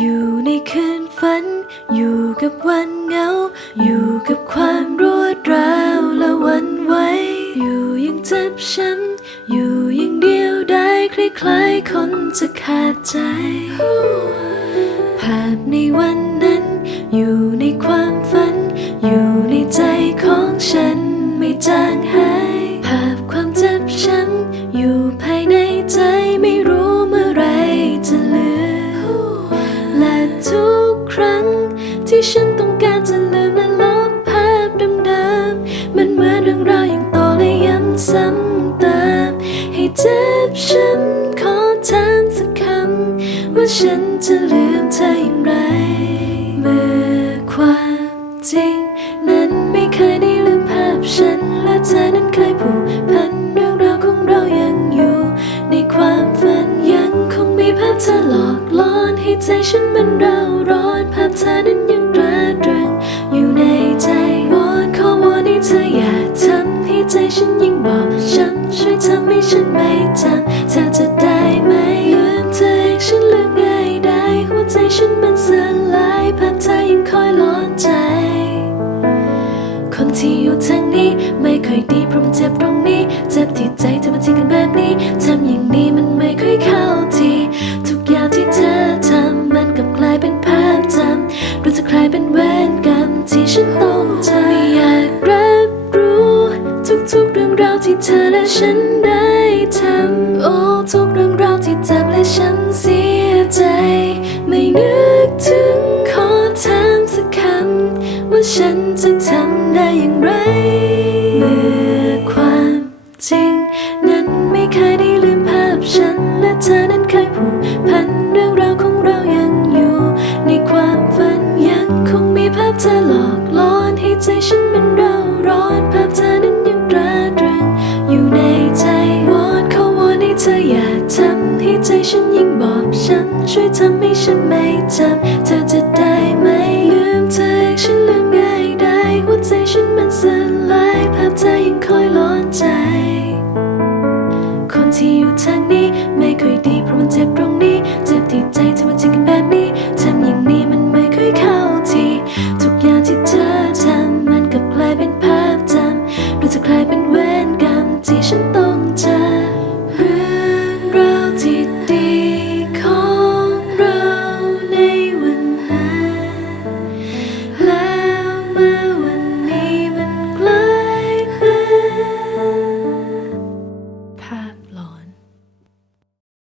อยู่ในคืนฝัน อยู่กับวันเหงา อยู่กับความรวดร้าวและวันไหวอยู่ยังเจ็บช้ำอยู่ยังเดียวได้คล้ายๆคนจะขาดใจ ภาพในวันนั้น อยู่ในความฝัน อยู่ในใจของฉันไม่จางหาย ฉันต้องการจะลืมและลบภาพเดิมๆมันเหมือนเรื่องราวอย่างต่อและย้ำซ้ำเติมให้เจ็บช้ำขอถามสักคำว่าฉันจะลืมเธออย่างไร เมื่อความจริงนั้นไม่เคยได้ลืมภาพฉัน และเธอนั้นเคยผูกพันเรื่องราวของเรายังอยู่ ในความฝันยังคงมีภาพเธอหลอกล่อนให้ใจฉันมันเร่าร้อนภาพเธอนั้น ฉันไม่จำเธอจะได้ไหมลืมเธอให้ฉันลืมง่ายได้หัวใจฉันมัน อย่างไร เมื่อความจริง นั้นไม่เคยได้ลืมภาพฉัน และเธอนั้นเคยผูกพันเรื่องราวของเรายังอยู่ ในความฝันยังคงมีภาพเธอหลอกล่อให้ใจฉันมันเร่าร้อนภาพเธอนั้นยังตราตรึง อยู่ในใจวอนขอวอนให้เธออย่าทำให้ใจฉันยิ่งบอบช้ำช่วยทำให้ฉันไม่จำเธอจะได้ to a ticket.